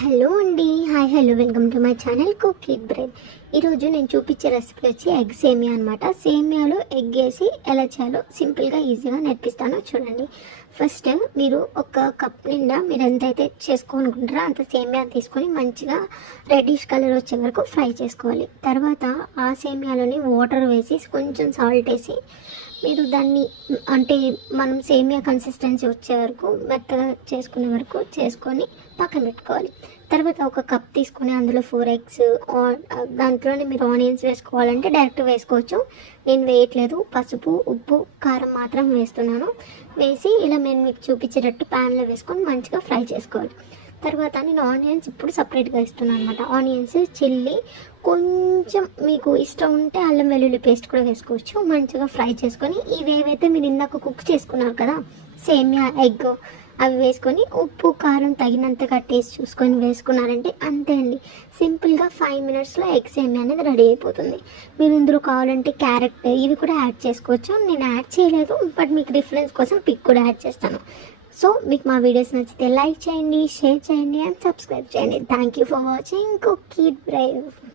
Hello అండి. Hi hello welcome to my channel cook it Brave. ఈరోజు నేను చూపించే రెసిపీ వచ్చి ఎగ్ సేమియా అనమాట. సేమియాలో ఎగ్ వేసి ఎలా చేయాలో సింపుల్గా ఈజీగా నేర్పిస్తాను చూడండి. ఫస్ట్ మీరు ఒక కప్ నిండా మీరు ఎంతైతే చేసుకోనుకుంటారో అంత సేమియా తీసుకొని మంచిగా రెడ్డిష్ కలర్ వచ్చే వరకు ఫ్రై చేసుకోవాలి. తర్వాత ఆ సేమియాలోని వాటర్ వేసి కొంచెం సాల్ట్ వేసి మీరు దాన్ని అంటే మనం సేమియా కన్సిస్టెన్సీ వచ్చే వరకు మెత్తగా చేసుకునే వరకు చేసుకొని పక్కన పెట్టుకోవాలి. తర్వాత ఒక కప్ తీసుకొని అందులో 4 eggs, దాంట్లోనే మీరు ఆనియన్స్ వేసుకోవాలంటే డైరెక్ట్ వేసుకోవచ్చు. నేను వేయట్లేదు, పసుపు ఉప్పు కారం మాత్రం వేస్తున్నాను. వేసి ఇలా నేను మీకు చూపించేటట్టు ప్యాన్లో వేసుకొని మంచిగా ఫ్రై చేసుకోవాలి. తర్వాత నేను ఆనియన్స్ ఇప్పుడు సపరేట్గా ఇస్తున్నాను అనమాట. ఆనియన్స్, చిల్లీ, కొంచెం మీకు ఇష్టం ఉంటే అల్లం వెల్లుల్లి పేస్ట్ కూడా వేసుకోవచ్చు. మంచిగా ఫ్రై చేసుకొని ఇవేవైతే మీరు ఇందాక కుక్ చేసుకున్నారు కదా సేమియా ఎగ్, అవి వేసుకొని ఉప్పు కారం తగినంతగా టేస్ట్ చూసుకొని వేసుకున్నారంటే అంతే అండి. సింపుల్గా 5 minutesలో ఎగ్ సేమియా అనేది రెడీ అయిపోతుంది. మీరు ఇందులో కావాలంటే క్యారెట్ ఇవి కూడా యాడ్ చేసుకోవచ్చు. నేను యాడ్ చేయలేదు, బట్ మీకు రిఫరెన్స్ కోసం పిక్ కూడా యాడ్ చేస్తాను. సో మీకు మా వీడియోస్ నచ్చితే లైక్ చేయండి, షేర్ చేయండి అండ్ సబ్స్క్రైబ్ చేయండి. Thank you for watching cook it Brave.